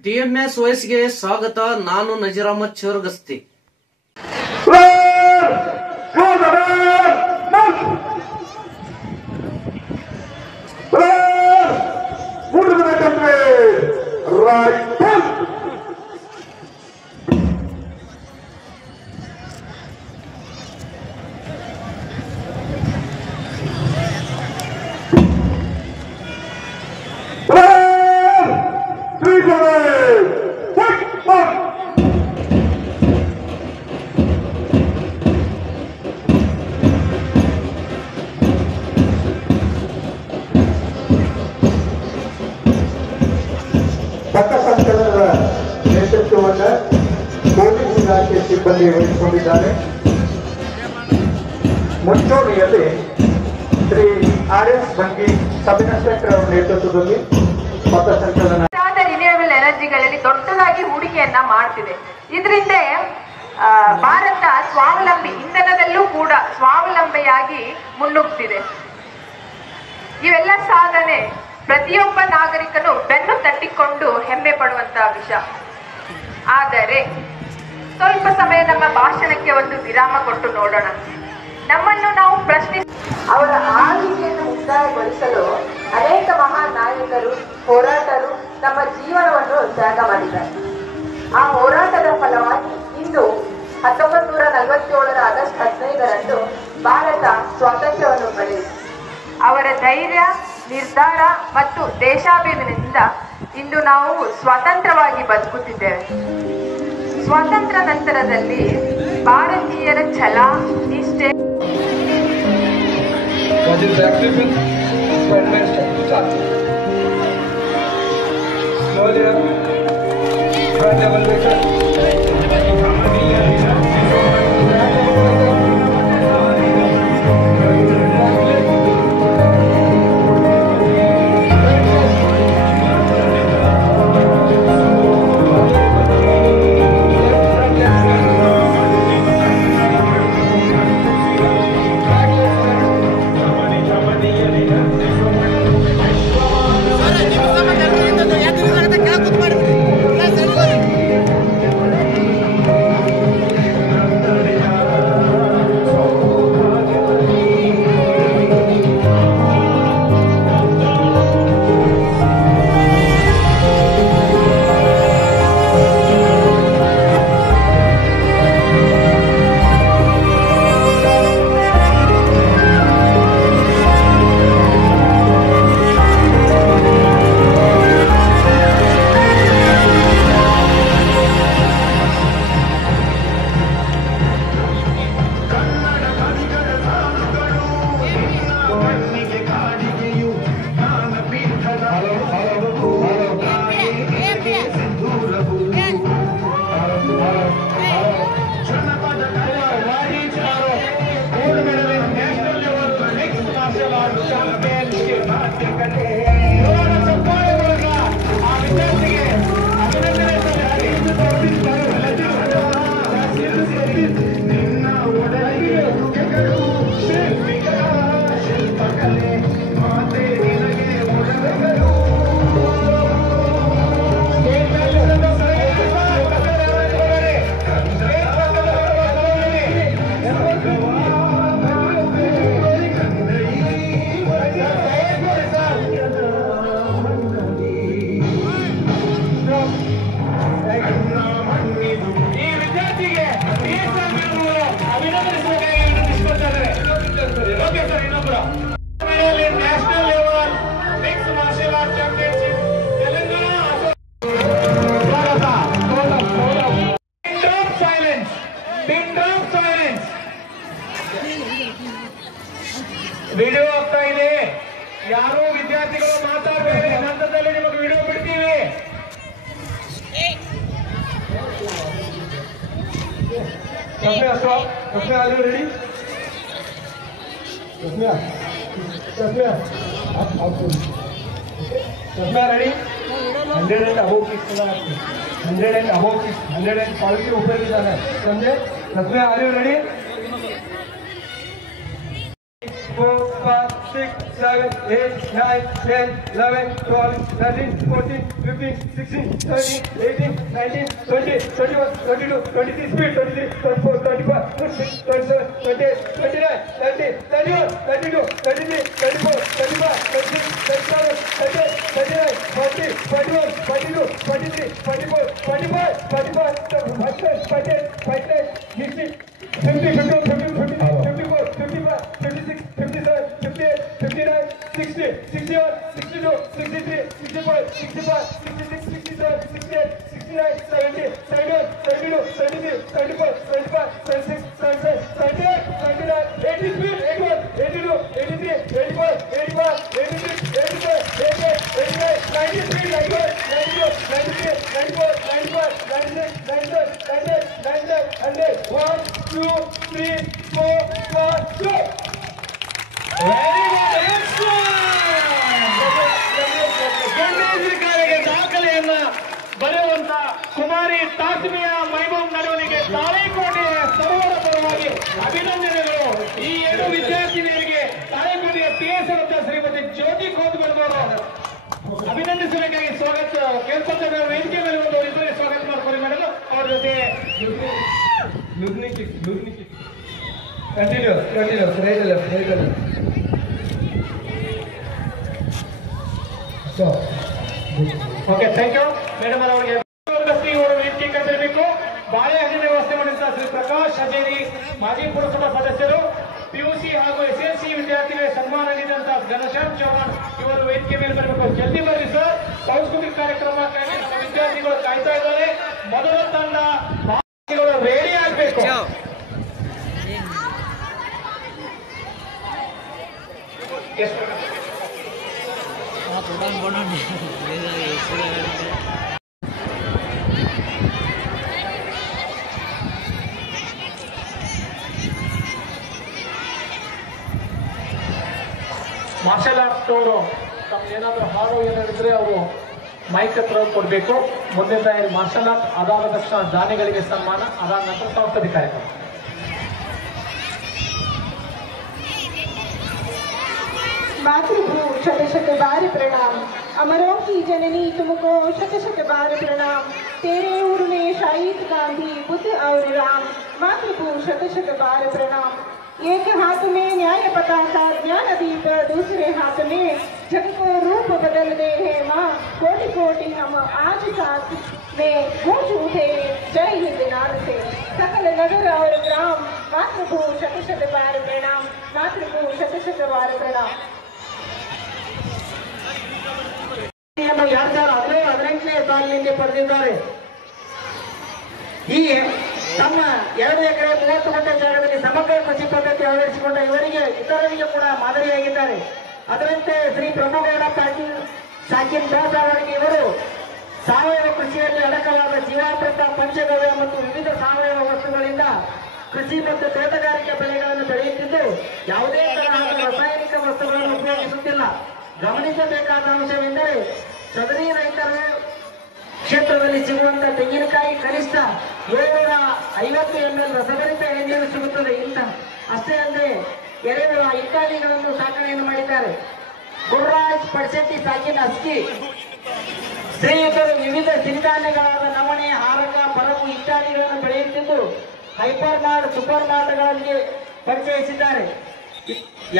DMS ವಾಯ್ಸ್ಗೆ ಸ್ವಾಗತ. ನಾನು ನಜೀರ್ ಅಹಮದ್ ಚೋರ್ಗಸ್ತಿ. ಪಥಸಂಚಲನದ ನೇತೃತ್ವವನ್ನು ಪೊಲೀಸ್ ಇಲಾಖೆ ಸಿಬ್ಬಂದಿ ವಹಿಸಿಕೊಂಡಿದ್ದಾರೆ. ಮುಂಚೂಣಿಯಲ್ಲಿ ಶ್ರೀ RS ಬಂಗಿ ಸಬ್ ಇನ್ಸ್ಪೆಕ್ಟರ್ ಅವರ ನೇತೃತ್ವದಲ್ಲಿ ಪಥಸಂಚಲನ ರಿನ್ಯೂಯಬಲ್ ಎನರ್ಜಿಗಳಲ್ಲಿ ದೊಡ್ಡದಾಗಿ ಹೂಡಿಕೆಯನ್ನ ಮಾಡ್ತಿದೆ. ಇದರಿಂದ ಭಾರತ ಸ್ವಾವಲಂಬಿ ಇಂಧನದಲ್ಲೂ ಕೂಡ ಸ್ವಾವಲಂಬಿಯಾಗಿ ಮುನ್ನುಗ್ತಿದೆ. ಇವೆಲ್ಲ ಸಾಧನೆ ಪ್ರತಿಯೊಬ್ಬ ನಾಗರಿಕನು ಬೆನ್ನು ತಟ್ಟಿಕೊಂಡು ಹೆಮ್ಮೆ ಪಡುವಂತಹ ವಿಷಯ. ಆದರೆ ಸ್ವಲ್ಪ ಸಮಯ ನಮ್ಮ ಭಾಷಣಕ್ಕೆ ಒಂದು ವಿರಾಮ ಕೊಟ್ಟು ನೋಡೋಣ. ನಮ್ಮನ್ನು ನಾವು ಅವರ ಆಳ್ವಿಕೆಯನ್ನು ಮುಕ್ತಾಯಗೊಳಿಸಲು ಅನೇಕ ಮಹಾನ್ ನಾಯಕರು, ಹೋರಾಟರು ತಮ್ಮ ಜೀವನವನ್ನು ತ್ಯಾಗ ಮಾಡಿದ್ದಾರೆ. ಆ ಹೋರಾಟದ ಫಲವಾಗಿ ಇಂದು 1947 ಆಗಸ್ಟ್ 15ರಂದು ಭಾರತ ಸ್ವಾತಂತ್ರ್ಯವನ್ನು ಪಡೆಯಿತು. ಅವರ ಧೈರ್ಯ, ನಿರ್ಧಾರ ಮತ್ತು ದೇಶಾಭಿಮಾನದಿಂದ ಇಂದು ನಾವು ಸ್ವತಂತ್ರವಾಗಿ ಬದುಕುತ್ತಿದ್ದೇವೆ. ಸ್ವಾತಂತ್ರ್ಯ ನಂತರದಲ್ಲಿ ಭಾರತೀಯರ ಛಲ, ನಿಷ್ಠೆ ವಿಡಿಯೋ ಆಗ್ತಾ ಇದೆ. ಯಾರು ವಿದ್ಯಾರ್ಥಿಗಳು ಮಾತಾಡಬೇಡಿ. ನಂತರದಲ್ಲಿ ನಿಮಗೆ ವಿಡಿಯೋ ಬಿಡ್ತೀವಿ. Ready? Ready? 100 and above kids 100 and above kids 140 ऊपर जाना है. समझे? Are you ready? 4, 5 6, 7, 8, 9, 10, 11, 12, 13, 14, 15, 16, 17, 18, 19, 20, 21, 22, 23, speed, 23, 24, 25, 26, 27, 28, 29, 30, 31, 32, 33, 34, 35, 36, 37, 38, 39, 40, 41, 42, 43, 44, 45, 45, 46, 47, 48, 50, 50, 51, 54, 55, 56, 57, 58, 59, 60, 61, 62, 63, 65, 65, 66, 67, 68, 69, 70, 71, 72, 73, 74, 75, 76, 77, 78, 79, 80, 81, 82, 83, 85, 85, 86, 87, 88, 89, 93, 91, 92, 93, 94, 95, 96, 97, 98, 99, 100, 1, 2, 3, 4, 5, 6. ಗಂಡೇಜಿಕಾರಿಗೆ ದಾಖಲೆಯನ್ನ ಬರೆಯುವಂತ ಕುಮಾರಿ ತಾಸ್ಮಿಯ ಮೈಬೂಬ್ ನಡುವನಿಗೆ ತಾಳೆಕೋಟೆಯ ಸರೋವರ ಪರವಾಗಿ ಅಭಿನಂದನೆಗಳು. ಈ ಎರಡು ವಿದ್ಯಾರ್ಥಿನಿಯರಿಗೆ ತಾಳೆಕೋಟೆಯ PS ಅಂತ ಶ್ರೀಮತಿ ಜ್ಯೋತಿ ಕೋತ್ಗಡದವರು ಅಭಿನಂದಿಸಬೇಕಾಗಿ ಸ್ವಾಗತ ಕೇಳ್ಕೊಳ್ತೇವೆ. ವೇದಿಕೆ ಮೇಲೆ ಒಂದು ಇಬ್ಬರಿಗೆ ಸ್ವಾಗತ ಮಾಡ್ಕೊಳ್ಳಿ ಮೇಡಮ್. ಅವ್ರ ಜೊತೆ Continue, right left. Stop. Okay, thank you madam ಅವರಿಗೆ. ಶ್ರೀಗಳು ವೇದಿಕೆ ಕರೆದಿರಬೇಕು. ಬಾಳೆಹಣ್ಣಿನ ವ್ಯವಸ್ಥೆ ಮಾಡಿದಂತಹ ಶ್ರೀ ಪ್ರಕಾಶ್ ಹಜೇರಿ ಮಾಜಿ ಪುರಸಭಾ ಸದಸ್ಯರು, PUC ಹಾಗೂ SSC ವಿದ್ಯಾರ್ಥಿಗಳಿಗೆ ಸನ್ಮಾನ ನೀಡಿದಂತಹ ಘನಶ್ಯಾಮ್ ಚೌಹಾಣ್ ಇವರು ವೇದಿಕೆ ಮೇಲೆ ಬರಬೇಕು. ಜಲ್ದಿ ಬರ್ರಿ ಸರ್, ಸಾಂಸ್ಕೃತಿಕ ಕಾರ್ಯಕ್ರಮಕ್ಕಾಗಿ ನಮ್ಮ ವಿದ್ಯಾರ್ಥಿಗಳು ಕಾಯ್ತಾ ಇದ್ದಾರೆ. ಮೊದಲ ತಂಡ ರೆಡಿ ಆಗಬೇಕು. ಮಾರ್ಷಲ್ ಆರ್ಟ್ಸ್ ಅವರು ತಮ್ಗೆ ಏನಾದರೂ ಹಾಡು ಏನಾಡಿದ್ರೆ ಅವರು ಮೈಕ್ ಹತ್ರ ಕೊಡಬೇಕು. ಮುಂದೆ ತಯಾರಿ ಮಾರ್ಷಲ್ ಆರ್ಟ್ ಅದಾದ ತಕ್ಷಣ ದಾನಿಗಳಿಗೆ ಸನ್ಮಾನ, ಅದಾದ ನಂತರ ಸಾಂಸ್ಕೃತಿಕ ಕಾರ್ಯಕ್ರಮ. मातृभू शत शत बार प्रणाम, अमरों की जननी तुमको शत शत बार प्रणाम। तेरे उर में शहीद गांधी बुद्ध और राम, मातृभू शत शत बार प्रणाम। एक हाथ में न्याय पताका ज्ञान दीप, दूसरे हाथ में जग को रूप बदल दे है माँ। कोटि कोटि हम आज साथ में गूंज उठे जय हिंद नाद से, सकल नगर और ग्राम। मातृभू शत शत बार प्रणाम, मातृभू शत शत बार प्रणाम। 2018ನೇ ಸಾಲಿನಿಂದ ಪಡೆದಿದ್ದಾರೆ. ಈ ತಮ್ಮ 2 ಎಕರೆ 30 ಗುಂಟೆ ಜಾಗದಲ್ಲಿ ಸಮಗ್ರ ಕೃಷಿ ಪದ್ಧತಿ ಅಳವಡಿಸಿಕೊಂಡ ಇವರಿಗೆ ಇತರರಿಗೆ ಕೂಡ ಮಾದರಿಯಾಗಿದ್ದಾರೆ. ಅದರಂತೆ ಶ್ರೀ ಪ್ರಭುಗೌಡ ಪಾಟೀಲ್ ಸಾಕಿನ್ ದಾಸ್ ಅವರಿಗೆ ಇವರು ಸಾವಯವ ಕೃಷಿಯಲ್ಲಿ ಅಡಕಲಾದ ಜೀವಾಮೃತ, ಪಂಚಗವ್ಯ ಮತ್ತು ವಿವಿಧ ಸಾವಯವ ವಸ್ತುಗಳಿಂದ ಕೃಷಿ ಮತ್ತು ತೋಟಗಾರಿಕೆ ಬೆಳೆಗಳನ್ನು ಬೆಳೆಯುತ್ತಿದ್ದು ಯಾವುದೇ ತರಹದ ರಾಸಾಯನಿಕ ವಸ್ತುಗಳನ್ನು ಉಪಯೋಗಿಸುತ್ತಿಲ್ಲ. ಗಮನಿಸಬೇಕಾದ ಅಂಶವೆಂದರೆ ಸದರಿ ರೈತರು ಕ್ಷೇತ್ರದಲ್ಲಿ ಸಿಗುವಂತಹ ತೆಂಗಿನಕಾಯಿ ಕನಿಷ್ಠ 750 ml ರಸಭರಿತ ಎಣ್ಣೆಯನ್ನು ಸಿಗುತ್ತದೆ. ಇಂಥ ಅಷ್ಟೇ ಅಲ್ಲದೆ ಎರೆಹುಳ ಇತ್ಯಾದಿಗಳನ್ನು ಸಾಕಣೆಯನ್ನು ಮಾಡಿದ್ದಾರೆ. ಗುರುರಾಜ್ ಪಡ್ಸೆಟ್ಟಿ ಸಾಕಿನ ಅಸ್ಕಿ ಶ್ರೀಯುತರು ವಿವಿಧ ಸಿರಿಧಾನ್ಯಗಳಾದ ನವಣೆ, ಹಾರಕ, ಪರಗು ಇತ್ಯಾದಿಗಳನ್ನು ಬೆಳೆಯುತ್ತಿದ್ದು ಹೈಪರ್ ಮಾರ್ಟ್, ಸೂಪರ್ ಮಾರ್ಟ್ಗಳಲ್ಲಿ ಪರಿಚಯಿಸಿದ್ದಾರೆ.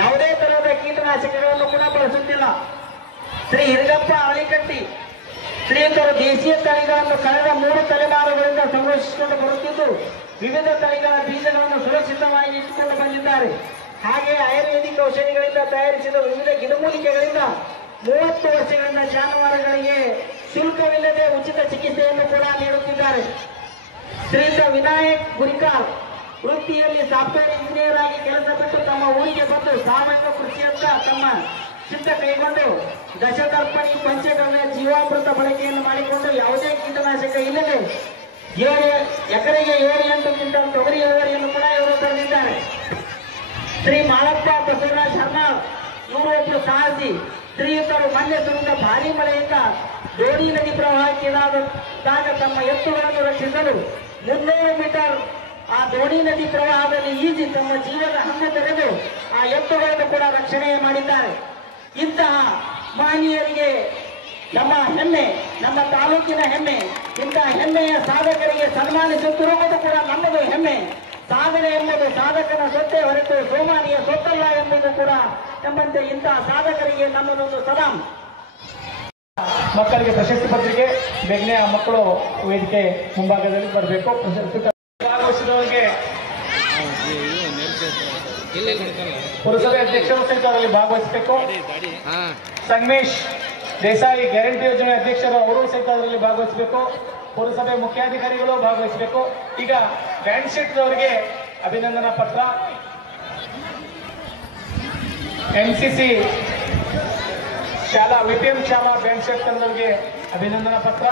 ಯಾವುದೇ ತರಹದ ಕೀಟನಾಶಕಗಳನ್ನು ಕೂಡ ಬಳಸುತ್ತಿಲ್ಲ. ಶ್ರೀ ಹಿರಗಪ್ಪ ಅಳಿಕಟ್ಟಿ ಶ್ರೀಯುತರು ದೇಶೀಯ ತಳಿಗಳನ್ನು ಕಳೆದ 3 ತಲೆಮಾರುಗಳಿಂದ ಸಂರಕ್ಷಿಸಿಕೊಂಡು ಬರುತ್ತಿದ್ದು ವಿವಿಧ ತಳಿಗಳ ಬೀಜಗಳನ್ನು ಸುರಕ್ಷಿತವಾಗಿ ಇಟ್ಟುಕೊಂಡು ಬಂದಿದ್ದಾರೆ. ಹಾಗೆ ಆಯುರ್ವೇದಿಕ್ ಔಷಧಿಗಳಿಂದ ತಯಾರಿಸಿದ ವಿವಿಧ ಗಿಡಮೂಲಿಕೆಗಳಿಂದ 30 ವರ್ಷಗಳಿಂದ ಜಾನುವಾರುಗಳಿಗೆ ಶುಲ್ಕವಿಲ್ಲದೆ ಉಚಿತ ಚಿಕಿತ್ಸೆಯನ್ನು ಕೂಡ ನೀಡುತ್ತಿದ್ದಾರೆ. ಶ್ರೀಯುತ ವಿನಾಯಕ್ ಗುರಿಕಾಲ್ ವೃತ್ತಿಯಲ್ಲಿ ಸಾಫ್ಟ್ವೇರ್ ಇಂಜಿನಿಯರ್ ಆಗಿ ಕೆಲಸ ಬಿಟ್ಟು ತಮ್ಮ ಊರಿಗೆ ಬಂದು ಸಾವಯವ ಕೃಷಿಯತ್ತ ತಮ್ಮ ಚಿತ್ತ ಕೈಗೊಂಡು ದಶದರ್ಪಣಿ, ಪಂಚಗವ್ಯ, ಜೀವಾಮೃತ ಬಳಕೆಯನ್ನು ಮಾಡಿಕೊಂಡು ಯಾವುದೇ ಕೀಟನಾಶಕ ಇಲ್ಲದೆ 7 ಎಕರೆಗೆ 7-8 ಕ್ವಿಂಟಲ್ ತೊಗರಿ ಇಳುವರಿಯನ್ನು ಕೂಡ ಇವರು ತಂದಿದ್ದಾರೆ. ಶ್ರೀ ಮಾಳಪ್ಪ ಬಸವರಾಜ್ ಶರ್ಮಾಳ್ ಇವರು ಒಬ್ಬರು ಸಾಹಸಿ. ಶ್ರೀಯುತರು ಮೊನ್ನೆ ಸುರಿದ ಭಾರೀ ಮಳೆಯಿಂದ ದೋಣಿ ನದಿ ಪ್ರವಾಹಕ್ಕೀಡಾದಾಗ ತಮ್ಮ ಎತ್ತುಗಳನ್ನು ರಕ್ಷಿಸಲು 300 ಮೀಟರ್ ಆ ದೋಣಿ ನದಿ ಪ್ರವಾಹದಲ್ಲಿ ಈಜಿ ತಮ್ಮ ಜೀವದ ಹಂಗು ತೆರೆದು ಆ ಎತ್ತುಗಳನ್ನು ಕೂಡ ರಕ್ಷಣೆ ಮಾಡಿದ್ದಾರೆ. ಇಂತಹ ಮಹನೀಯರಿಗೆ ನಮ್ಮ ಹೆಮ್ಮೆ, ನಮ್ಮ ತಾಲೂಕಿನ ಹೆಮ್ಮೆ. ಇಂತಹ ಹೆಮ್ಮೆಯ ಸಾಧಕರಿಗೆ ಸನ್ಮಾನಿಸುತ್ತಿರುವುದು ಕೂಡ ನಮ್ಮದು ಹೆಮ್ಮೆ. ಸಾಧನೆ ಎಂಬುದು ಸಾಧಕನ ಸೊತ್ತೆ ಹೊರತು ಸೋಮಾನಿಯ ಸೊತ್ತಲ್ಲ ಎಂಬುದು ಕೂಡ ಎಂಬಂತೆ ಇಂತಹ ಸಾಧಕರಿಗೆ ನಮ್ಮದೊಂದು ಸಲಾಂ. ಮಕ್ಕಳಿಗೆ ಪ್ರಶಸ್ತಿ ಪತ್ರಿಕೆ ಬೇಗನೆ ಆ ಮಕ್ಕಳು ವೇದಿಕೆ ಮುಂಭಾಗದಲ್ಲಿ ಬರಬೇಕು. ಭಾಗವಹಿಸಿದವರಿಗೆ ಪುರಸಭೆ ಅಧ್ಯಕ್ಷರು ಸಹಿತ ಅದರಲ್ಲಿ ಭಾಗವಹಿಸಬೇಕು. ಸಂಗಮೇಶ್ ದೇಸಾಯಿ ಗ್ಯಾರಂಟಿ ಯೋಜನೆ ಅಧ್ಯಕ್ಷರು ಅವರು ಸಹಿತ ಅದರಲ್ಲಿ ಭಾಗವಹಿಸಬೇಕು. ಪುರಸಭೆ ಮುಖ್ಯಾಧಿಕಾರಿಗಳು ಭಾಗವಹಿಸಬೇಕು. ಈಗ ಬ್ಯಾಂಡ್ ಶೆಟ್ ಅವರಿಗೆ ಅಭಿನಂದನಾ ಪತ್ರ, ಎನ್ಸಿಸಿ ಶಾಲಾ ವಿಪಿಎಂ ಶಾಲಾ ಬ್ಯಾಂಡ್ ಶೆಟ್ ತಂದವರಿಗೆ ಅಭಿನಂದನಾ ಪತ್ರ,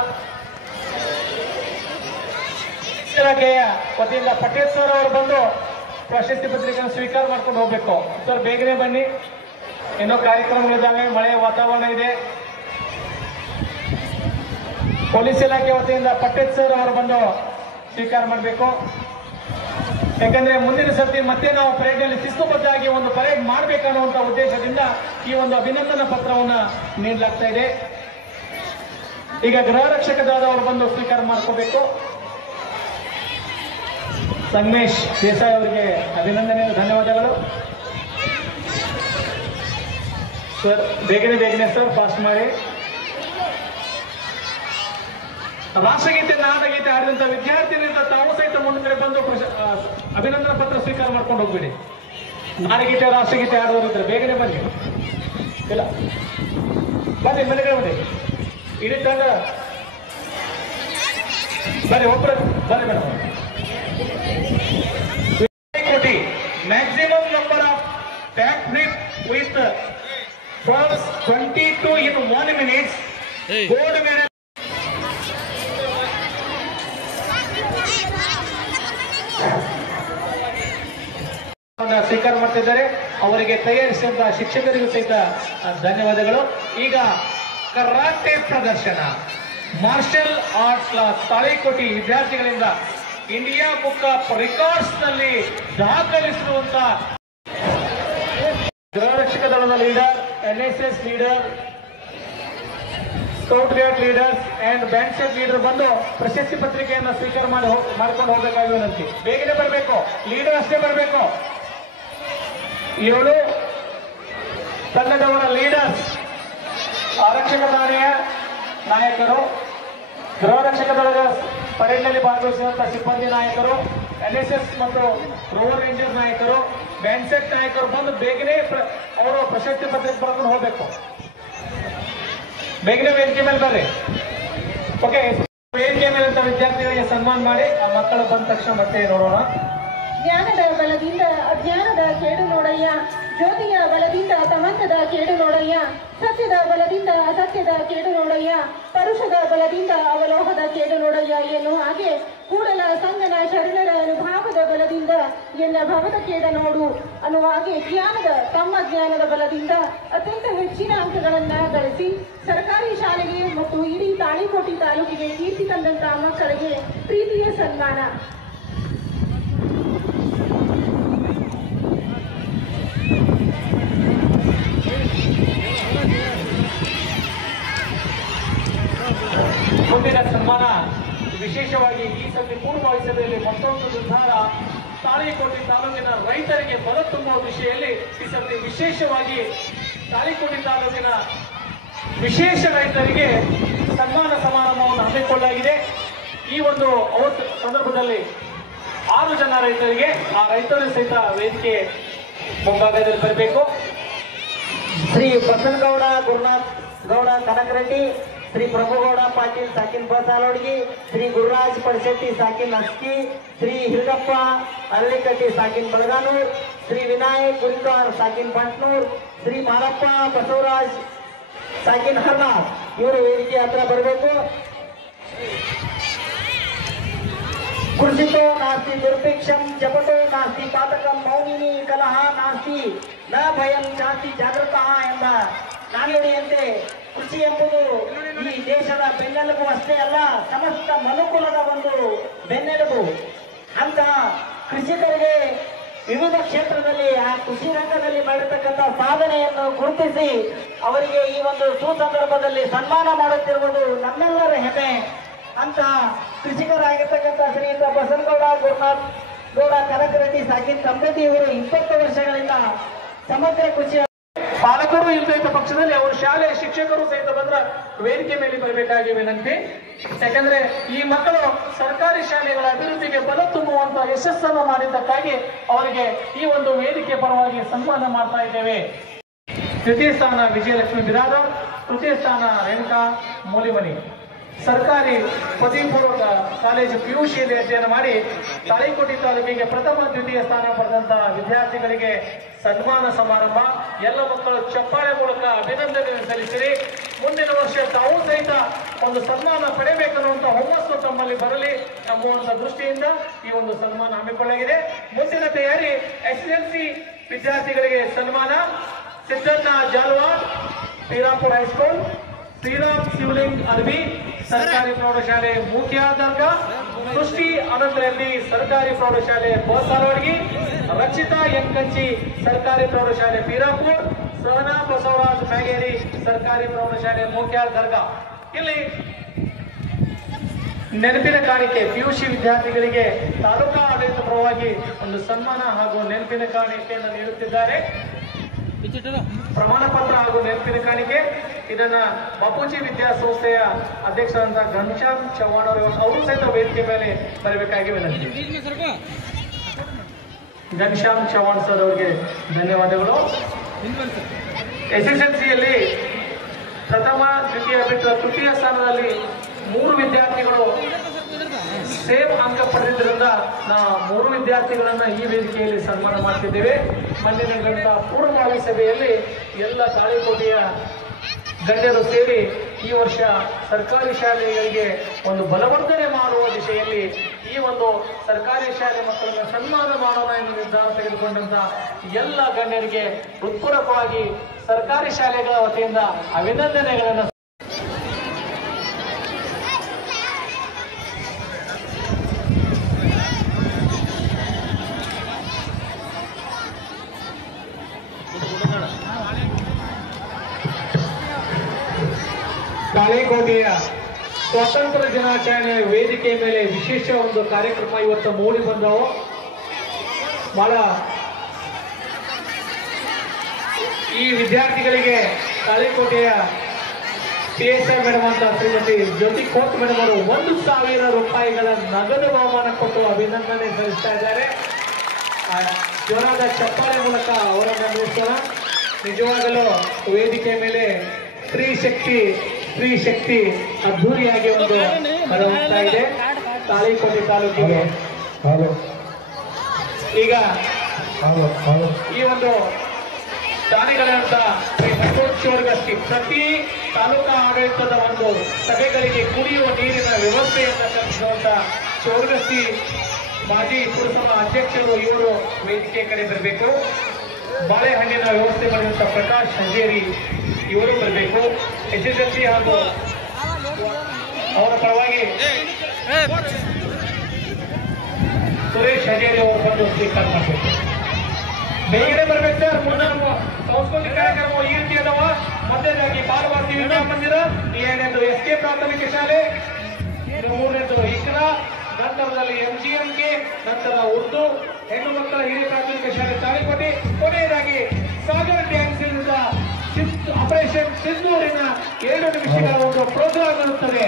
ಇಲಾಖೆಯ ವತಿಯಿಂದ ಪಟೇಲ್ ಸರ್ ಅವರು ಬಂದು ಪ್ರಶಸ್ತಿ ಪತ್ರಿಕೆಯನ್ನು ಸ್ವೀಕಾರ ಮಾಡ್ಕೊಂಡು ಹೋಗ್ಬೇಕು. ಸರ್ ಬೇಗನೆ ಬನ್ನಿ, ಏನೋ ಕಾರ್ಯಕ್ರಮಗಳಿದ್ದಾವೆ, ಮಳೆಯ ವಾತಾವರಣ ಇದೆ. ಪೊಲೀಸ್ ಇಲಾಖೆ ವತಿಯಿಂದ ಪಟೇಲ್ ಸರ್ ಅವರು ಬಂದು ಸ್ವೀಕಾರ ಮಾಡಬೇಕು. ಯಾಕಂದ್ರೆ ಮುಂದಿನ ಸರ್ತಿ ಮತ್ತೆ ನಾವು ಪರೇಡ್ನಲ್ಲಿ ಶಿಸ್ತುಬದ್ಧವಾಗಿ ಒಂದು ಪರೇಡ್ ಮಾಡಬೇಕನ್ನುವಂತ ಉದ್ದೇಶದಿಂದ ಈ ಒಂದು ಅಭಿನಂದನಾ ಪತ್ರವನ್ನು ನೀಡಲಾಗ್ತಾ ಇದೆ. ಈಗ ಗೃಹ ರಕ್ಷಕರಾದವರು ಬಂದು ಸ್ವೀಕಾರ ಮಾಡ್ಕೋಬೇಕು. ಸಂಗಮೇಶ್ ದೇಸಾಯಿ ಅವರಿಗೆ ಅಭಿನಂದನೆ, ಧನ್ಯವಾದಗಳು ಸರ್. ಬೇಗನೆ ಸರ್, ಫಾಸ್ಟ್ ಮಾಡಿ. ರಾಷ್ಟ್ರಗೀತೆ, ನಾಡಗೀತೆ ಆಡಿದಂತ ವಿದ್ಯಾರ್ಥಿನಿಂದ ತಾವು ಸಹಿತ ಮುಂದೆ ಬಂದು ಅಭಿನಂದನಾ ಪತ್ರ ಸ್ವೀಕಾರ ಮಾಡ್ಕೊಂಡು ಹೋಗ್ಬಿಡಿ. ನಾಡಗೀತೆ ರಾಷ್ಟ್ರಗೀತೆ ಆಡೋರಿದ್ರೆ ಬೇಗನೆ ಬನ್ನಿ. ಇಲ್ಲ ಬನ್ನಿ, ಮನೆಗೆ ಬನ್ನಿ, ಇಡೀ ತಂಡ ಬನ್ನಿ, ಒಬ್ಬರು ಬನ್ನಿ ಮೇಡಮ್. ಕೋಟಿ maximum number of back flip with falls 22 in 1 minute. Gold medal ಸ್ವೀಕಾರ ಮಾಡ್ತಿದ್ದಾರೆ. ಅವರಿಗೆ ತಯಾರಿಸಿದಂತಹ ಶಿಕ್ಷಕರಿಗೂ ಸಹಿತ ಧನ್ಯವಾದಗಳು. ಈಗ ಕರಾಟೆ ಪ್ರದರ್ಶನ, ಮಾರ್ಷಲ್ ಆರ್ಟ್ಸ್ ಕ್ಲಾಸ್ ತಾಳಿಕೋಟಿ ವಿದ್ಯಾರ್ಥಿಗಳಿಂದ ಇಂಡಿಯಾ ಬುಕ್ ಆಫ್ ರೆಕಾರ್ಡ್ಸ್ ನಲ್ಲಿ ದಾಖಲಿಸಿರುವಂತ ಗೃಹ ರಕ್ಷಕ ದಳದ leader, NSS leader, scout guide leaders and band ಶೆಟ್ ಲೀಡರ್ ಬಂದು ಪ್ರಶಸ್ತಿ ಪತ್ರಿಕೆಯನ್ನು ಸ್ವೀಕಾರ ಮಾಡ್ಕೊಂಡು ಹೋಗಬೇಕಾಗಿ ವಿನಂತಿ. ಬೇಗನೆ ಬರಬೇಕು, ಲೀಡರ್ ಅಷ್ಟೇ ಬರಬೇಕು. 7 ತಂಡದವರ ಲೀಡರ್ಸ್, ಆರಕ್ಷಕ ಠಾಣೆಯ ನಾಯಕರು, ಗೃಹ ರಕ್ಷಕ ದಳದ ಪರೇಡ್ನಲ್ಲಿ ಭಾಗವಹಿಸಿದಂತಹ ಸಿಬ್ಬಂದಿ ನಾಯಕರು, ಎನ್ಎಸ್ಎಸ್ ಮತ್ತು ರೋವರ್ ರೇಂಜರ್ ನಾಯಕರು, ಬ್ಯಾಂಡ್ ಸೆಟ್ ನಾಯಕರು ಬಂದು ಬೇಗನೆ ಅವರು ಪ್ರಶಸ್ತಿ ಪತ್ರಿಕೆ ಬರ್ಕೊಂಡು ಹೋಗಬೇಕು. ಬೇಗನೆ ವೇದಿಕೆ ಮೇಲೆ ಬರ್ರಿ. ಓಕೆ, ವೇದಿಕೆ ಮೇಲೆ ವಿದ್ಯಾರ್ಥಿಗಳಿಗೆ ಸನ್ಮಾನ ಮಾಡಿ ಆ ಮಕ್ಕಳು ಬಂದ ತಕ್ಷಣ ಮತ್ತೆ ನೋಡೋಣ. ಜ್ಞಾನದ ಬಲದಿಂದ ಅಜ್ಞಾನದ ಕೇಡು ನೋಡಯ್ಯ, ಜ್ಯೋತಿಯ ಬಲದಿಂದ ತಮಂತದ ಕೇಡು ನೋಡಯ್ಯ, ಸತ್ಯದ ಬಲದಿಂದ ಅಸತ್ಯದ ಕೇಡು ನೋಡಯ್ಯ, ಪರುಷದ ಬಲದಿಂದ ಅವಲೋಹದ ಕೇಡು ನೋಡಯ್ಯ ಎನ್ನುವ ಹಾಗೆ ಕೂಡಲ ಸಂಗನ ಶರಣರ ಅನುಭಾವದ ಬಲದಿಂದ ಎನ್ನ ಭವದ ಕೇಡ ನೋಡು ಅನ್ನುವ ಹಾಗೆ ತಮ್ಮ ಜ್ಞಾನದ ಬಲದಿಂದ ಅತ್ಯಂತ ಹೆಚ್ಚಿನ ಅಂಕಗಳನ್ನ ಗಳಿಸಿ ಸರ್ಕಾರಿ ಶಾಲೆಗೆ ಮತ್ತು ಇಡೀ ತಾಳಿಕೋಟಿ ತಾಲೂಕಿಗೆ ಕೀರ್ತಿ ತಂದಂತಹ ಮಕ್ಕಳಿಗೆ ಪ್ರೀತಿಯ ಸನ್ಮಾನ. ಮುಂದಿನ ಸನ್ಮಾನ ವಿಶೇಷವಾಗಿ ಈ ಸತಿ ಪೂರ್ವಭಾವಿ ಸಭೆಯಲ್ಲಿ ಮತ್ತೊಂದು ನಿರ್ಧಾರ, ತಾಳಿಕೋಟಿ ತಾಲೂಕಿನ ರೈತರಿಗೆ ಬಲ ತುಂಬುವ ದಿಶೆಯಲ್ಲಿ ಈ ಸತಿ ವಿಶೇಷವಾಗಿ ತಾಳಿಕೋಟಿ ತಾಲೂಕಿನ ವಿಶೇಷ ರೈತರಿಗೆ ಸನ್ಮಾನ ಸಮಾರಂಭವನ್ನು ಹಮ್ಮಿಕೊಳ್ಳಲಾಗಿದೆ. ಈ ಒಂದು ಸಂದರ್ಭದಲ್ಲಿ 6 ಜನ ರೈತರಿಗೆ, ಆ ರೈತರು ಸಹಿತ ವೇದಿಕೆ ಮುಂಭಾಗದಲ್ಲಿ ಬರಬೇಕು. ಶ್ರೀ ಬಸನಗೌಡ ಗುರುನಾಥ್ ಗೌಡ ಕನಕರೆಡ್ಡಿ, ಶ್ರೀ ಪ್ರಭುಗೌಡ ಪಾಟೀಲ್ ಸಾಕಿನ್ ಬಸಾಲೋಡ್ಗಿ, ಶ್ರೀ ಗುರುರಾಜ್ ಪಡಶೆಟ್ಟಿ ಸಾಕಿನ್ ಅಸ್ಕಿ, ಶ್ರೀ ಹಿರಗಪ್ಪ ಅರಳಿಕಟ್ಟಿ ಸಾಕಿನ್ ಬಳಗಾನೂರ್, ಶ್ರೀ ವಿನಾಯಕ್ ಗುರಿಕಾರ್ ಸಾಕಿನ್ ಬಂಟ್ನೂರ್, ಶ್ರೀ ಮಾರಪ್ಪ ಬಸವರಾಜ್ ಸಾಕಿನ್ ಹರ್ನಾಥ್ ಇವರು ವೇದಿಕೆ ಹತ್ರ ಬರಬೇಕು. ಕುರ್ಸಿತೋ ನಾಸ್ತಿ ದುರ್ಭಿಕ್ಷಂ ಜಪಟೋ ನಾಸ್ತಿ ಪಾತಕಂ ಮೌನಿನಿ ಕಲಹ ನಾಸ್ತಿ ನ ಭಯಂ ಶಾಂತಿ ಜಾಗೃತ ಎಂಬ ನಾನುಡಿಯಂತೆ ಕೃಷಿ ಎಂಬುದು ಈ ದೇಶದ ಬೆನ್ನೆಲುಬು ಅಷ್ಟೇ ಅಲ್ಲ, ಸಮಸ್ತ ಮನುಕುಲದ ಒಂದು ಬೆನ್ನೆಲುಬು. ಅಂತಹ ಕೃಷಿಕರಿಗೆ ವಿವಿಧ ಕ್ಷೇತ್ರದಲ್ಲಿ ಆ ಕೃಷಿ ರಂಗದಲ್ಲಿ ಮಾಡಿರ್ತಕ್ಕಂಥ ಸಾಧನೆಯನ್ನು ಗುರುತಿಸಿ ಅವರಿಗೆ ಈ ಒಂದು ಸುಸಂದರ್ಭದಲ್ಲಿ ಸನ್ಮಾನ ಮಾಡುತ್ತಿರುವುದು ನಮ್ಮೆಲ್ಲರ ಹೆಮ್ಮೆ ಅಂತ ಕೃಷಿಕರಾಗಿರ್ತಕ್ಕಂಥ ಶ್ರೀಯುತ ಬಸನಗೌಡ ಗುರುನಾಥ್ ಗೌಡ ಕನಕರೆಡ್ಡಿ ಸಾಕಿನ್ ತಂಬೆಟ್ಟಿ ಇವರು 20 ವರ್ಷಗಳಿಂದ ಸಮಗ್ರ ಕೃಷಿ ಪಾಲಕರು ಇಲ್ಲದ ಪಕ್ಷದಲ್ಲಿ ಅವರು ಶಾಲೆಯ ಶಿಕ್ಷಕರು ಸಹಿತ ಬಂದ್ರ ವೇದಿಕೆ ಮೇಲೆ ಬರಬೇಕಾಗಿ ವಿನಂತಿ. ಯಾಕಂದ್ರೆ ಈ ಮಕ್ಕಳು ಸರ್ಕಾರಿ ಶಾಲೆಗಳ ಅಭಿವೃದ್ಧಿಗೆ ಬಲ ತುಂಬುವಂತ ಯಶಸ್ಸನ್ನು ಮಾಡಿದ್ದಕ್ಕಾಗಿ ಅವರಿಗೆ ಈ ಒಂದು ವೇದಿಕೆ ಪರವಾಗಿ ಸನ್ಮಾನ ಮಾಡ್ತಾ ಇದ್ದೇವೆ. ತೃತೀಯ ಸ್ಥಾನ ವಿಜಯಲಕ್ಷ್ಮಿ ಬಿರಾದರ್, ತೃತೀಯ ಸ್ಥಾನ ರೇಣುಕಾ ಮೂಲಿಮನಿ. ಸರ್ಕಾರಿ ಪದವಿ ಪೂರ್ವ ಕಾಲೇಜು ಪಿಯುಸಿಯಲ್ಲಿ ಅಧ್ಯಯನ ಮಾಡಿ ತಾಳಿಕೋಟೆ ತಾಲೂಕಿಗೆ ಪ್ರಥಮ ದ್ವಿತೀಯ ಸ್ಥಾನ ಪಡೆದಂತಹ ವಿದ್ಯಾರ್ಥಿಗಳಿಗೆ ಸನ್ಮಾನ ಸಮಾರಂಭ. ಎಲ್ಲ ಮಕ್ಕಳು ಚಪ್ಪಾಳೆ ಮೂಲಕ ಅಭಿನಂದನೆ ಸಲ್ಲಿಸಿರಿ. ಮುಂದಿನ ವರ್ಷ ತಾವು ಸಹಿತ ಒಂದು ಸನ್ಮಾನ ಪಡೆಯಬೇಕನ್ನುವಂತ ಹುಮ್ಮಸ್ಸು ತಮ್ಮಲ್ಲಿ ಬರಲಿ ಎಂಬುವಂತ ದೃಷ್ಟಿಯಿಂದ ಈ ಒಂದು ಸನ್ಮಾನ ಹಮ್ಮಿಕೊಳ್ಳಲಾಗಿದೆ. ಮುಂದಿನ ತಯಾರಿ SSLC ವಿದ್ಯಾರ್ಥಿಗಳಿಗೆ ಸನ್ಮಾನ. ಸಿದ್ದಣ್ಣ ಜಾಲ್ವಾಡ್, ಶ್ರೀರಾಂಪುರ ಹೈಸ್ಕೂಲ್, ಶ್ರೀರಾಮ್ ಶಿವಲಿಂಗ್ ಅರ್ಬಿ ಸರ್ಕಾರಿ ಪ್ರೌಢಶಾಲೆ ಮುಖ್ಯ ದರ್ಗಾ, ಸೃಷ್ಟಿ ಅನಂತರೆಡ್ಡಿ ಸರ್ಕಾರಿ ಪ್ರೌಢಶಾಲೆ ಬೋಸಾರವರ್ಗಿ, ರಕ್ಷಿತಾ ಎಂಕಂಚಿ ಸರ್ಕಾರಿ ಪ್ರೌಢಶಾಲೆ ಬೀರಾಪುರ್, ಸಹನಾ ಬಸವರಾಜ್ ಮ್ಯಾಗೇರಿ ಸರ್ಕಾರಿ ಪ್ರೌಢಶಾಲೆ ಮುಖ್ಯ ದರ್ಗಾ. ಇಲ್ಲಿ ನೆನಪಿನ ಕಾಣಿಕೆ PUC ವಿದ್ಯಾರ್ಥಿಗಳಿಗೆ ತಾಲೂಕಾ ಆಡಳಿತ ಪರವಾಗಿ ಒಂದು ಸನ್ಮಾನ ಹಾಗೂ ನೆನಪಿನ ಕಾಣಿಕೆಯನ್ನು ನೀಡುತ್ತಿದ್ದಾರೆ. ಪ್ರಮಾಣ ಪತ್ರ ಹಾಗೂ ನೆನಪಿನ ಕಾಣಿಕೆ ಇದನ್ನ ಬಾಪೂಜಿ ವಿದ್ಯಾಸಂಸ್ಥೆಯ ಅಧ್ಯಕ್ಷರಾದ ಘನಶ್ಯಾಮ್ ಚವ್ಹಾಣ್ ಅವರು ಸಹಿತ ವೇದಿಕೆ ಮೇಲೆ ಬರಬೇಕಾಗಿ ವಿನಂತಿ. ಘನಶ್ಯಾಮ್ ಚವ್ಹಾಣ್ ಸರ್ ಅವರಿಗೆ ಧನ್ಯವಾದಗಳು. SSLCಯಲ್ಲಿ ಪ್ರಥಮ ದ್ವಿತೀಯ ಬಿಟ್ಟು ತೃತೀಯ ಸ್ಥಾನದಲ್ಲಿ 3 ವಿದ್ಯಾರ್ಥಿಗಳು ಸೇಮ್ ಅಂಕ ಪಡೆದಿದ್ದರಿಂದ ನಾವು 3 ವಿದ್ಯಾರ್ಥಿಗಳನ್ನ ಈ ವೇದಿಕೆಯಲ್ಲಿ ಸನ್ಮಾನ ಮಾಡ್ತಿದ್ದೇವೆ. ಮೊನ್ನೆ ನಡೆದ ಪೂರ್ವಭಾವಿ ಸಭೆಯಲ್ಲಿ ಎಲ್ಲ ತಾಳಿಕೋಟೆಯ ಗಣ್ಯರು ಸೇರಿ ಈ ವರ್ಷ ಸರ್ಕಾರಿ ಶಾಲೆಗಳಿಗೆ ಒಂದು ಬಲವರ್ಧನೆ ಮಾಡುವ ದಿಶೆಯಲ್ಲಿ ಈ ಒಂದು ಸರ್ಕಾರಿ ಶಾಲೆ ಮಕ್ಕಳನ್ನು ಸನ್ಮಾನ ಮಾಡೋಣ ಎಂದು ನಿರ್ಧಾರ ತೆಗೆದುಕೊಂಡಂತ ಎಲ್ಲ ಗಣ್ಯರಿಗೆ ಹೃತ್ಪೂರ್ವಕವಾಗಿ ಸರ್ಕಾರಿ ಶಾಲೆಗಳ ವತಿಯಿಂದ ಅಭಿನಂದನೆಗಳನ್ನು. ತಾಳಿಕೋಟೆಯ ಸ್ವಾತಂತ್ರ್ಯ ದಿನಾಚರಣೆ ವೇದಿಕೆ ಮೇಲೆ ವಿಶೇಷ ಒಂದು ಕಾರ್ಯಕ್ರಮ ಇವತ್ತು ಮೂಡಿ ಬಂದವು. ಬಹಳ ಈ ವಿದ್ಯಾರ್ಥಿಗಳಿಗೆ ತಾಳಿಕೋಟೆಯ PSI ಮೇಡಮ್ ಅಂತ ಶ್ರೀಮತಿ ಜ್ಯೋತಿ ಕೋಟ್ ಮೇಡಮ್ ಅವರು 1,000 ರೂಪಾಯಿಗಳ ನಗದು ಬಹುಮಾನ ಕೊಟ್ಟು ಅಭಿನಂದನೆ ಸಲ್ಲಿಸ್ತಾ ಇದ್ದಾರೆ. ಜೋರಾದ ಚಪ್ಪಾಳೆ ಮೂಲಕ ಅವರನ್ನು ಅಭಿನಂದಿಸೋಣ. ನಿಜವಾಗಲೂ ವೇದಿಕೆ ಮೇಲೆ ಸ್ತ್ರೀ ಶಕ್ತಿ ಅದ್ಧೂರಿಯಾಗಿ ಒಂದು ಹೊರಹೊಮ್ತಾ ಇದೆ ತಾಳಿಕೋಟೆ ತಾಲೂಕಿಗೆ. ಈಗ ಈ ಒಂದು ದಾನಿಗಳಂತ ಶ್ರೀ ಚೋರ್ಗಸ್ತಿ ಪ್ರತಿ ತಾಲೂಕಾ ಆಡಳಿತದ ಒಂದು ಸಭೆಗಳಿಗೆ ಕುಡಿಯುವ ನೀರಿನ ವ್ಯವಸ್ಥೆಯನ್ನು ಕಲ್ಪಿಸುವಂತ ಚೋರ್ಗಸ್ತಿ ಮಾಜಿ ಪುರಸಭಾ ಅಧ್ಯಕ್ಷರು ಇವರು ವೇದಿಕೆ ಕಡೆ ಬರಬೇಕು. ಬಾಳೆಹಣ್ಣಿನ ವ್ಯವಸ್ಥೆ ಮಾಡಿದಂತ ಪ್ರಕಾಶ್ ಹಜೇರಿ ಇವರು ಬರಬೇಕು. SSLC ಹಾಗೂ ಅವರ ಪರವಾಗಿ ಸುರೇಶ್ ಹಜೇರಿ ಅವರು ಬಂದು ಸ್ವೀಕಾರ ಮಾಡಬೇಕು. ಬೇಗನೆ ಬರ್ಬೇಕು ಸರ್. ಮುಂದೆ ಸಾಂಸ್ಕೃತಿಕ ಕಾರ್ಯಕ್ರಮ ಈ ರೀತಿ ಅದಾವ. ಮೊದಲನೇದಾಗಿ ಬಾಲಭಾರತಿ ವಿದ್ಯಾ ಮಂದಿರ, 2ನೇದು SK ಪ್ರಾಥಮಿಕ ಶಾಲೆ, 3ನೇದು ಇಕ್ರಾ, ನಂತರದಲ್ಲಿ MGMK, ನಂತರ ಉರ್ದು ಹೆಣ್ಣು ಮಕ್ಕಳ ಹಿರಿಯ ಪ್ರಾಥಮಿಕ ಶಾಲೆ ತಾಳಿಕೋಟೆ, ಕೊನೆಯದಾಗಿ ಸಾಗರ್ ಡ್ಯಾನ್ಸ್ ಇಂದ ಆಪರೇಷನ್ ಸಿಂಧೂರಿನ 2 ನಿಮಿಷಗಳ ಒಂದು ಪ್ರೋಗ್ರಾಮ್ ಇರುತ್ತದೆ.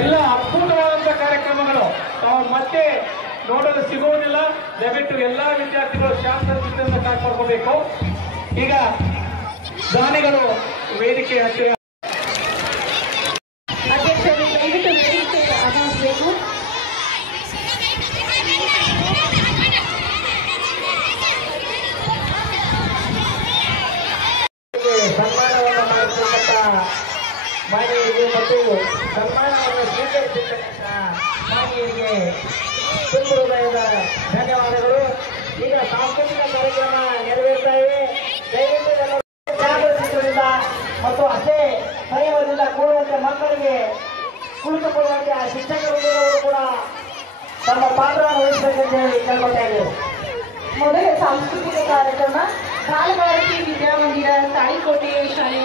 ಎಲ್ಲ ಅದ್ಭುತವಾದಂತಹ ಕಾರ್ಯಕ್ರಮಗಳು ತಾವು ಮತ್ತೆ ನೋಡಲು ಸಿಗುವುದಿಲ್ಲ. ದಯವಿಟ್ಟು ಎಲ್ಲಾ ವಿದ್ಯಾರ್ಥಿಗಳು ಶಾಂತದಿಂದ ಕಾಪಾಡ್ಕೋಬೇಕು. ಈಗ ದಾನಿಗಳು ವೇದಿಕೆ ಹತ್ತಿರ ಅಧ್ಯಕ್ಷರು ದಯವಿಟ್ಟು ವೇದಿಕೆ ಆಗಮಿಸಬೇಕು. ಸನ್ಮಾನವನ್ನು ಮಾಡಿರ್ತಕ್ಕಂಥ ಮಾನ್ಯರಿಗೆ ಮತ್ತು ಸನ್ಮಾನವನ್ನು ಸ್ವೀಕರಿಸಿರ್ತಕ್ಕಂಥ ಮಾನ್ಯರಿಗೆ ತುಂಬ ಹೃದಯದ ಧನ್ಯವಾದಗಳು. ಈಗ ಸಾಂಸ್ಕೃತಿಕ ಕಾರ್ಯಕ್ರಮ ನೆರವೇರ್ತಾ ಇವೆ. ದಯವಿಟ್ಟು ಜಾಗೃತಿಯಿಂದ ಮತ್ತು ಅಷ್ಟೇ ಸಂಯಮದಿಂದ ಕೂಡುವಂತೆ ಮಕ್ಕಳಿಗೆ ಕುಳಿತುಕೊಳ್ಳುವಂತೆ ಆ ಶಿಕ್ಷಕರು ಕೂಡ ತಮ್ಮ ಪಾತ್ರವನ್ನು ವಹಿಸಬೇಕೆಂದು ಹೇಳಿ ಕೇಳ್ಕೊತಾ ಇದ್ದೇವೆ. ಮೊದಲ ಸಾಂಸ್ಕೃತಿಕ ಕಾರ್ಯಕ್ರಮ ಬಾಲಭಾರತಿ ವಿದ್ಯಾಮಂದಿರ ತಾಳಿಕೋಟೆ ಶಾಲೆಯ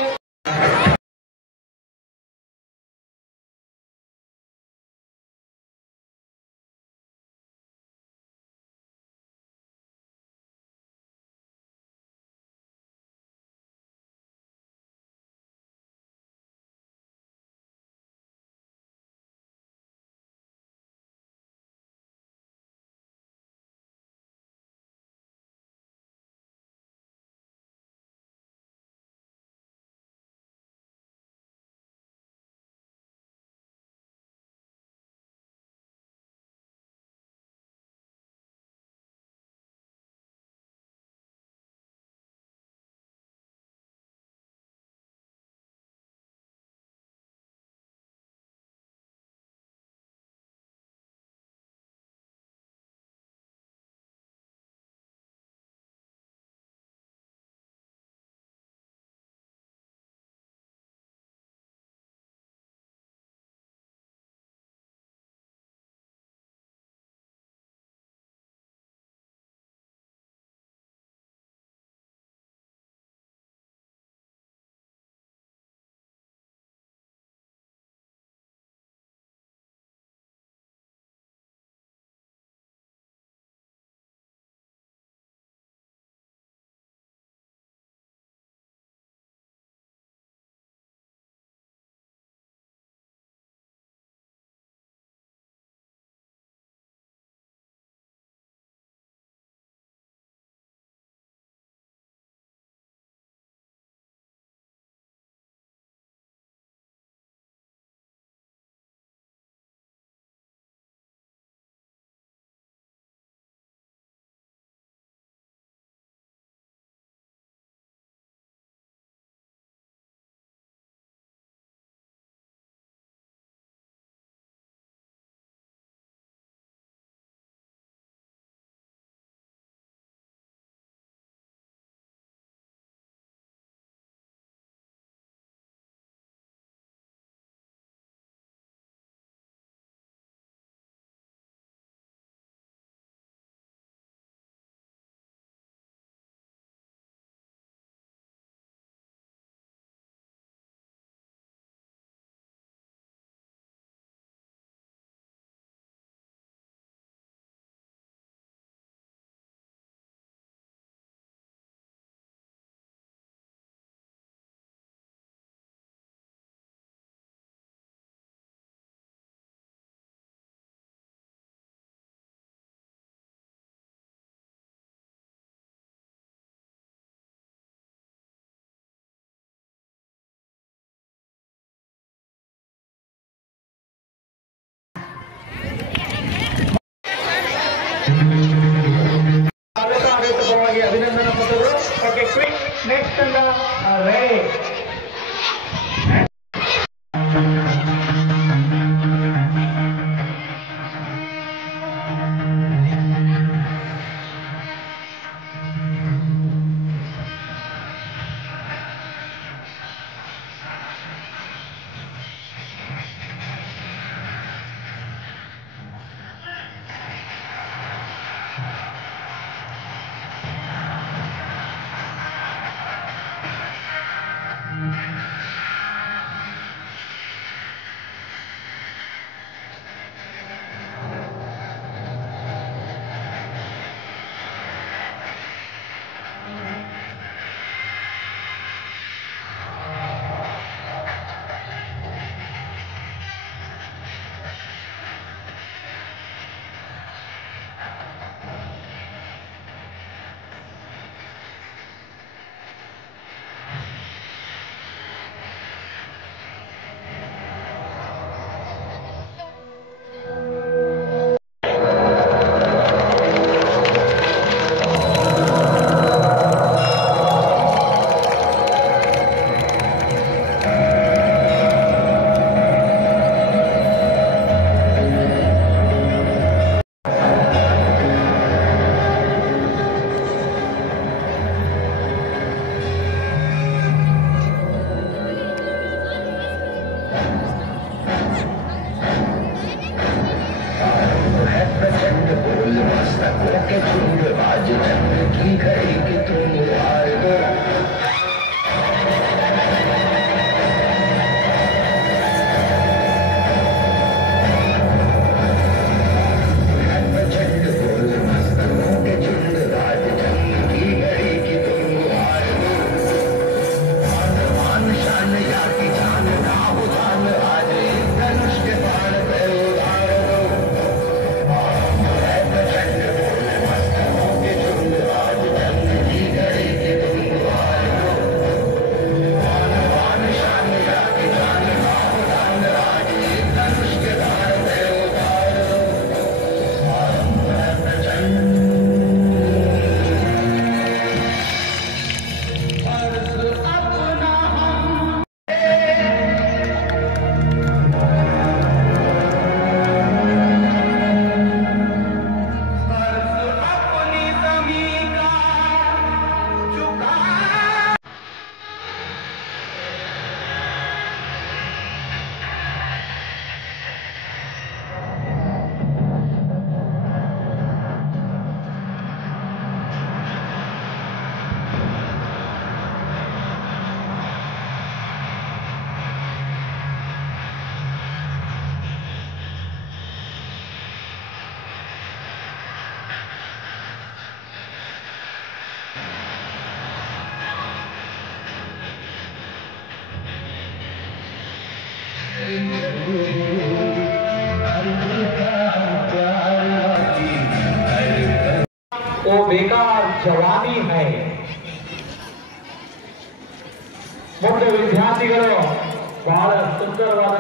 वो बेकार जवानी है। मुख्य विद्यार्थिಗಳು ಬಹಳ ಸುಂದರವಾದ